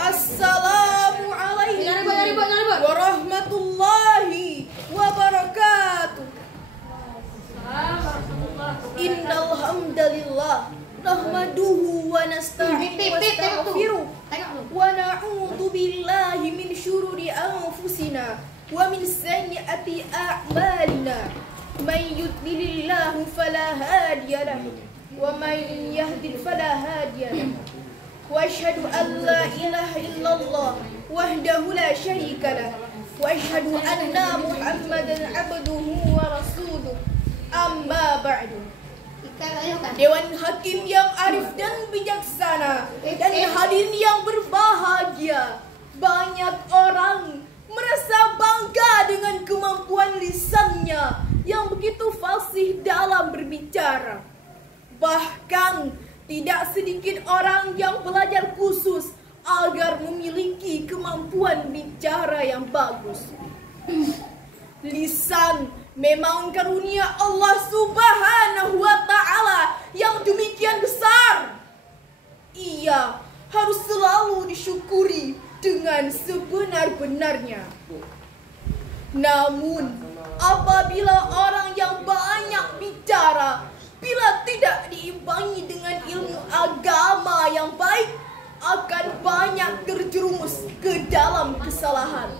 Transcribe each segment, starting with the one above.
Assalamualaikum warahmatullahi wabarakatuh. Innal hamdalillah nahmaduhu wa nasta'inuhu wa na'udzu billahi min syururi anfusina wa min sayyiati a'malina. May yudlilillahu fala hadiya lahu wa may yahdil fala hadiya lahu. Wa asyhadu an la ilaha illallah wahdahu la syarika lah wa asyhadu anna Muhammadan abduhu wa rasuluh. Amma ba'du. Dewan Hakim yang arif dan bijaksana dan hadirin yang berbahagia, banyak orang merasa bangga dengan kemampuan lisannya yang begitu fasih dalam berbicara. Bahkan tidak sedikit orang yang belajar khusus agar memiliki kemampuan bicara yang bagus. Lisan memang karunia Allah Subhanahu wa Ta'ala yang demikian besar. Ia harus selalu disyukuri dengan sebenar-benarnya. Namun, apabila orang yang banyak bicara, bila tidak diimbangi dengan ilmu agama yang baik, akan banyak terjerumus ke dalam kesalahan.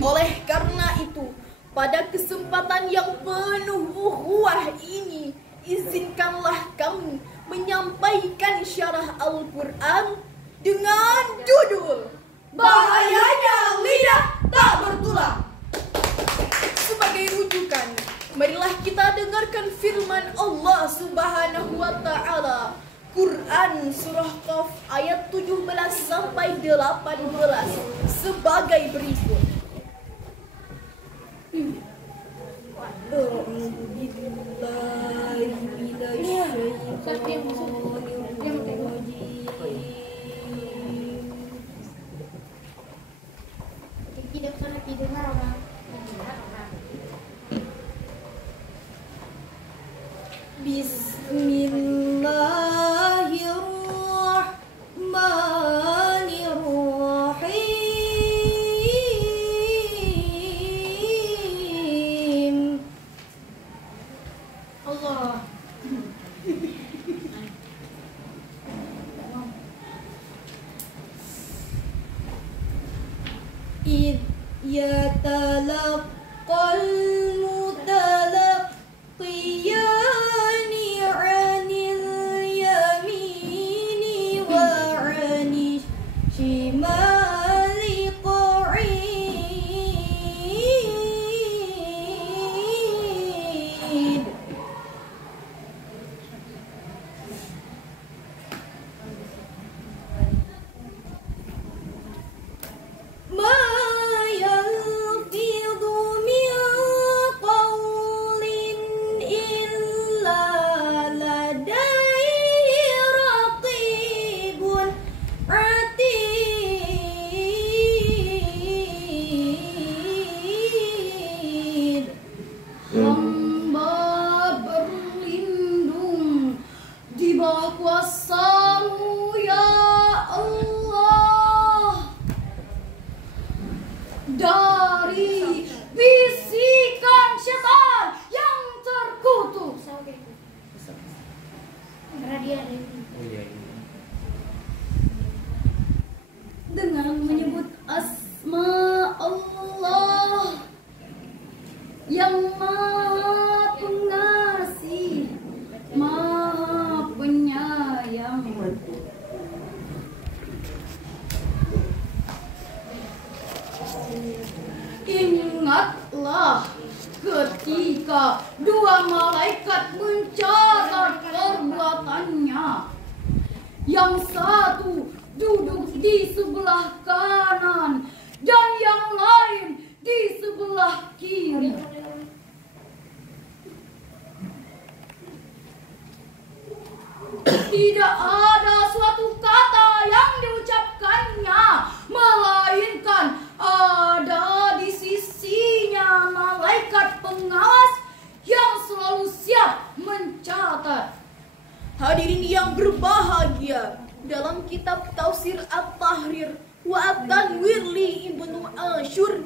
Oleh karena itu, pada kesempatan yang penuh ukhuwah ini, izinkanlah kami menyampaikan syarah Al-Quran dengan judul Bahayanya Lidah Tak Bertulang. Sebagai rujukan, marilah kita dengarkan firman Allah Subhanahu wa Ta'ala, Quran Surah Qaf ayat 17 sampai 18 sebagai berikut. Bismillahirrahmanirrahim. Allah. Id yatalaqqal mutalaqiyani 'anil yamini wa 'anil shimali qa'id. Hamba berlindung di bawah kuasa-Mu ya Allah dari bisikan setan yang terkutuk. Dengan menyebut asma Allah yang Maha Pengasih, Maha Penyayang. Ingatlah ketika dua malaikat mencatat perbuatannya. Yang satu duduk di sebelah kanan dan yang lain di sebelah kiri. Tidak ada suatu kata yang diucapkannya, melainkan ada di sisinya malaikat pengawas yang selalu siap mencatat. Hadirin yang berbahagia, dalam Dalam kitab Tafsir At-Tahrir wa At-Tanwir li Ibnu Asyur,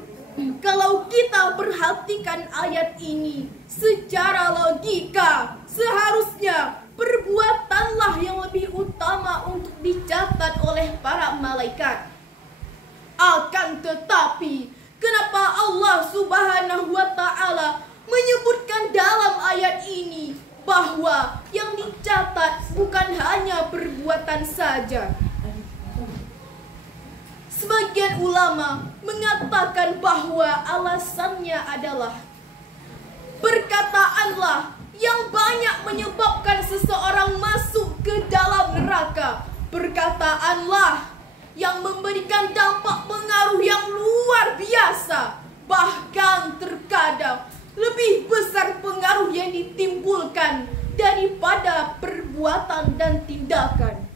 kalau kita perhatikan ayat ini secara logika, seharusnya perbuatanlah yang lebih utama untuk dicatat oleh para malaikat. Akan tetapi, kenapa Allah Subhanahu wa Ta'ala menyebutkan dalam ayat ini bahwa yang dicatat bukan hanya perbuatan saja? Sebagian ulama mengatakan bahwa alasannya adalah perkataanlah yang banyak menyebabkan seseorang masuk ke dalam neraka. Perkataanlah yang memberikan dampak pengaruh yang luar biasa. Bahkan terkadang lebih besar pengaruh yang ditimbulkan daripada perbuatan dan tindakan.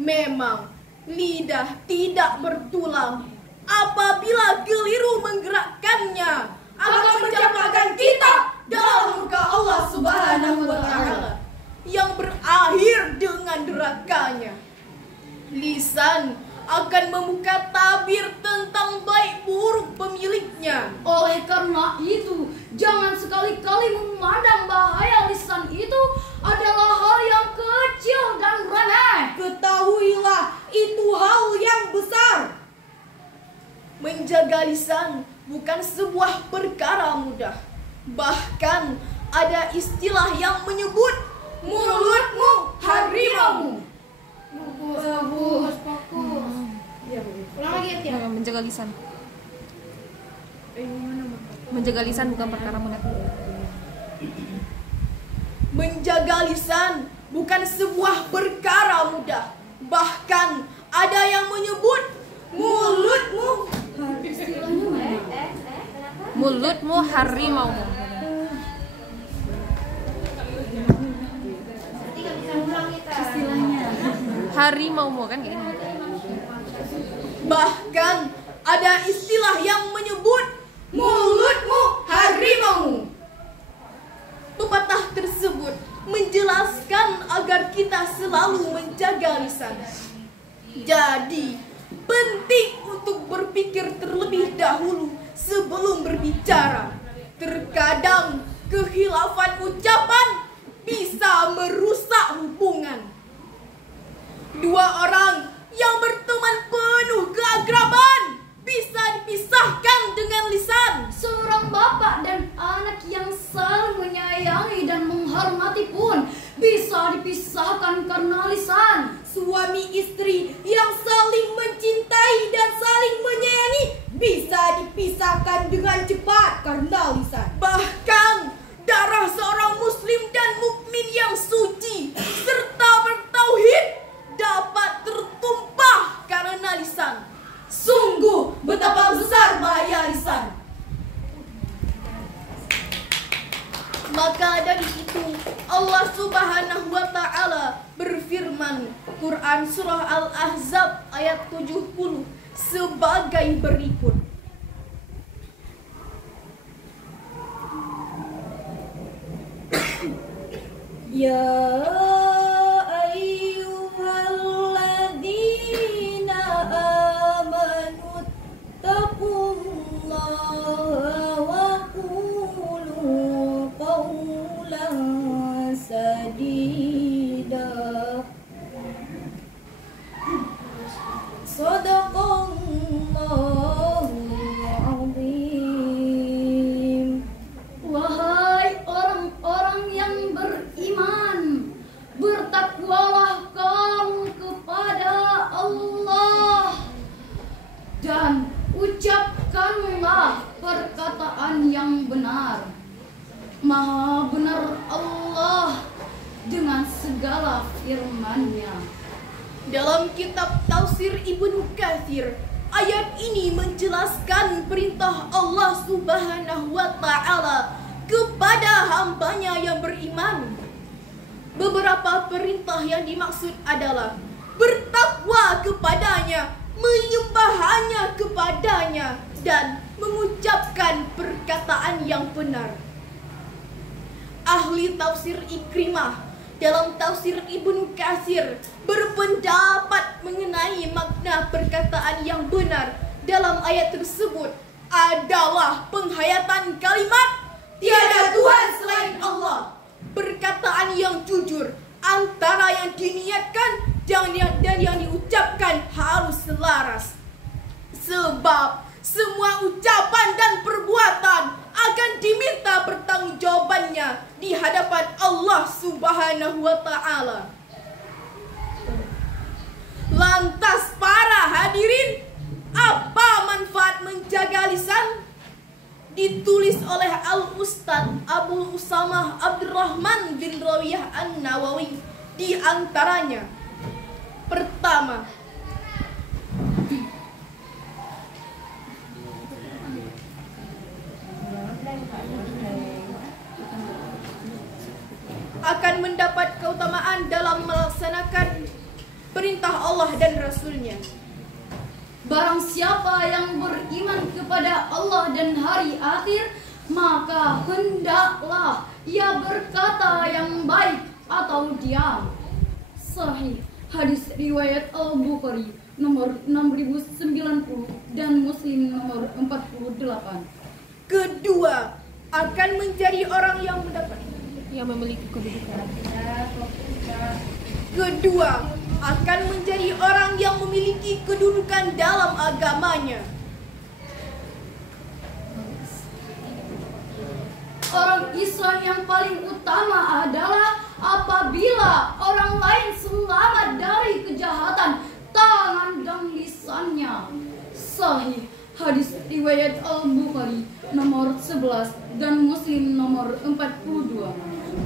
Memang lidah tidak bertulang. Apabila keliru menggerakkannya, akan mencampakkan kita dalam murka Allah Subhanahu wa Ta'ala yang berakhir dengan nerakanya. Lisan akan membuka tabir tentang baik buruk pemiliknya. Oleh karena itu, jangan sekali-kali memandang bahaya lisan itu adalah hal yang kecil dan remeh. Ketahuilah, itu hal yang besar. Menjaga lisan bukan sebuah perkara mudah. Bahkan ada istilah yang menyebut mulutmu harimaumu. Menjaga lisan. Menjaga lisan bukan perkara mudah. Menjaga lisan bukan sebuah perkara mudah. Bahkan ada yang menyebut mulutmu Mulutmu harimaumu. Harimaumu kan kayak gini. Bahkan ada istilah yang menyebut mulutmu harimaumu. Pepatah tersebut menjelaskan agar kita selalu menjaga lisan. Jadi, penting untuk berpikir terlebih dahulu sebelum berbicara. Terkadang kehilafan ucapan bisa merusak hubungan. Dua orang yang berteman penuh keakraban bisa dipisahkan dengan lisan. Seorang bapak dan anak yang saling menyayangi dan menghormati pun bisa dipisahkan karena lisan. Suami istri yang saling mencintai dan saling menyayangi bisa dipisahkan dengan cepat karena lisan. Bahkan darah seorang muslim dan mukmin yang suci serta bertauhid dapat tertumpah karena lisan. Sungguh betapa besar bahaya lisan. Maka dari itu Allah Subhanahu wa Ta'ala berfirman, Quran Surah Al-Ahzab ayat 70 sebagai berikut. Ya ayyuhalladzina amanu taqullaha wa qulu qawlan sadida. Sadaqallahul azim. Wahai orang-orang yang beriman, bertakwalah kamu kepada Allah dan ucapkanlah perkataan yang benar. Maha benar Allah dengan segala firman-Nya. Dalam kitab Tafsir Ibnu Katsir, ayat ini menjelaskan perintah Allah Subhanahu wa Ta'ala kepada hambanya yang beriman. Beberapa perintah yang dimaksud adalah bertakwa kepadanya, menyembah hanya kepadanya, dan mengucapkan perkataan yang benar. Ahli tafsir Ikrimah dalam tafsir Ibnu Katsir berpendapat mengenai makna perkataan yang benar dalam ayat tersebut adalah penghayatan kalimat tiada Tuhan selain Allah. Perkataan yang jujur antara yang diniatkan dan yang diucapkan harus selaras. Sebab semua ucapan dan perbuatan akan diminta pertanggungjawabannya di hadapan Allah Subhanahu wa Ta'ala. Lantas para hadirin, apa manfaat menjaga lisan? Ditulis oleh Al-Ustadz Abu Usamah Abdurrahman bin Rawiyah An-Nawawi. Di antaranya, pertama, akan mendapat keutamaan dalam melaksanakan perintah Allah dan Rasul-Nya. Barang siapa yang beriman kepada Allah dan hari akhir, maka hendaklah ia berkata yang baik atau diam. Sahih. Hadis riwayat Al-Bukhari nomor 6090 dan Muslim nomor 48. Kedua, akan menjadi orang yang mendapat memiliki kedudukan. Kedua, akan menjadi orang yang memiliki kedudukan dalam agamanya. Orang Islam yang paling utama adalah apabila orang lain selamat dari kejahatan tangan dan lisannya. Sahih. Hadis riwayat Al-Bukhari nomor 11 dan Muslim nomor 42.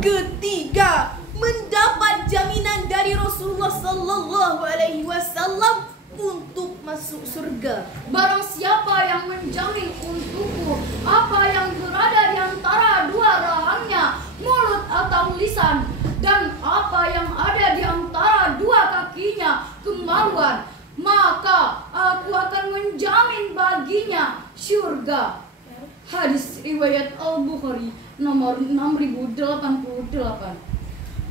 Ketiga, mendapat jaminan dari Rasulullah sallallahu alaihi wasallam untuk masuk surga. Barang siapa yang menjamin untukku apa yang berada di antara dua rahangnya, mulut atau lisan, dan apa yang ada di antara dua kakinya, kemaluan, maka aku akan menjamin baginya surga. Hadis riwayat Al-Bukhari nomor 6088.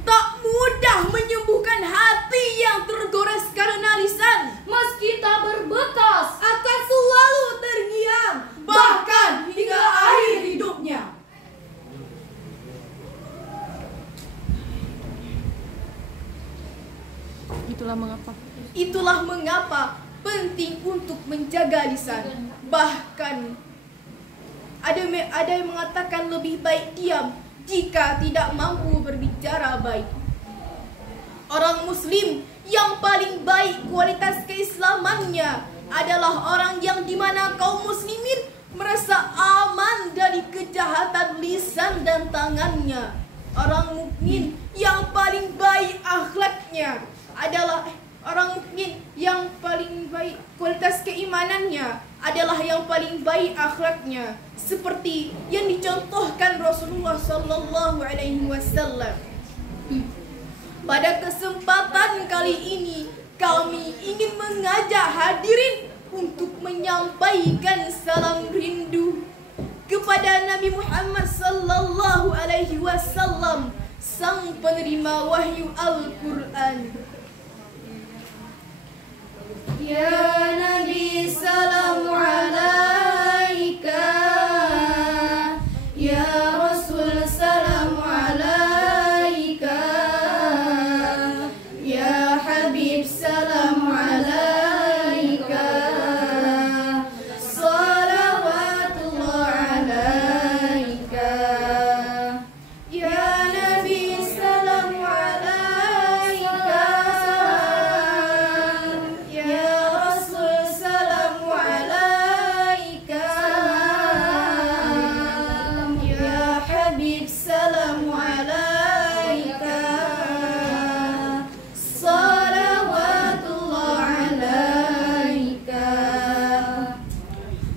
Tak mudah menyembuhkan hati yang tergores karena lisan. Meski tak berbekas, Akan selalu terngiang, bahkan hingga akhir hidupnya. Itulah mengapa penting untuk menjaga lisan. Bahkan ada yang mengatakan lebih baik diam jika tidak mampu berbicara baik. Orang Muslim yang paling baik kualitas keislamannya adalah orang yang dimana kaum muslimin merasa aman dari kejahatan lisan dan tangannya. Orang mukmin yang paling baik akhlaknya adalah orang mukmin yang paling baik kualitas keimanannya adalah yang paling baik akhlaknya, seperti yang dicontohkan Rasulullah sallallahu alaihi wasallam. Pada kesempatan kali ini, kami ingin mengajak hadirin untuk menyampaikan salam rindu kepada Nabi Muhammad sallallahu alaihi wasallam, sang penerima wahyu Al-Qur'an. Ya Nabi, salam alaika. Ya Rasul, salam alaika. Ya Habib, salam alaika. Salawatullah alaika. Ya Nabi, salam alaika. Ya Rasul, salam alaika. Ya Habib, salam alaika. Salawatullah alaika.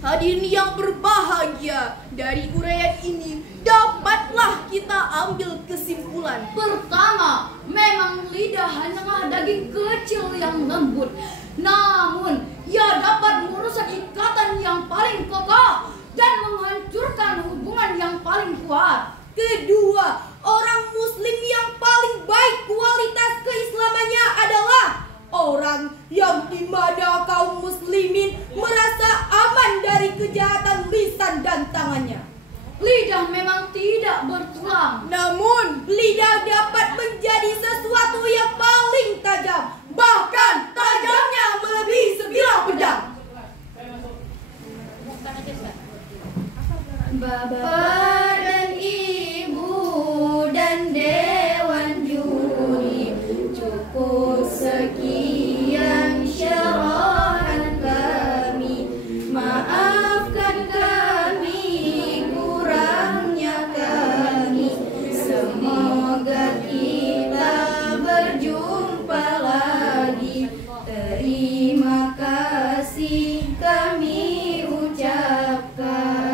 Hadirin yang berbahagia, dari uraian ini dapatlah kita ambil kesimpulan. pertama, memang lidah hanyalah daging kecil yang lembut, namun ia dapat merusak ikatan yang paling kokoh dan menghancurkan hubungan yang paling kuat. Kedua, orang muslim yang paling baik kualitas keislamannya adalah orang yang dimana kaum muslimin merasa aman dari kejahatan lisan dan tangannya. Lidah memang tidak bertulang, Namun, lidah dapat menjadi sesuatu yang paling tajam, bahkan tajamnya melebihi sebilah pedang. Bapak dan Ibu dan Dewan Juri, cukup sekian syarahan kami. Maafkan kami kurangnya kami. Semoga kita berjumpa lagi. Terima kasih kami ucapkan.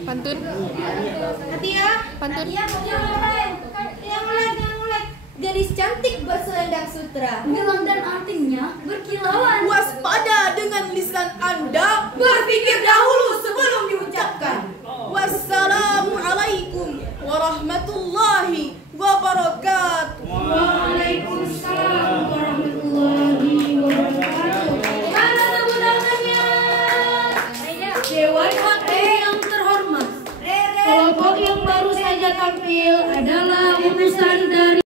Pantun. Hati ya, Pantun. yang mulai. Gadis cantik berselendang sutra, Gelang dan antingnya berkilauan. waspada dengan lisan Anda, berpikir dahulu sebelum diucapkan. Wassalamualaikum warahmatullahi wabarakatuh. Waalaikumsalam warahmatullahi wabarakatuh. Mana tepuk tangannya? Dewan Wakil yang terhormat, kelompok yang baru saja tampil adalah urusan dari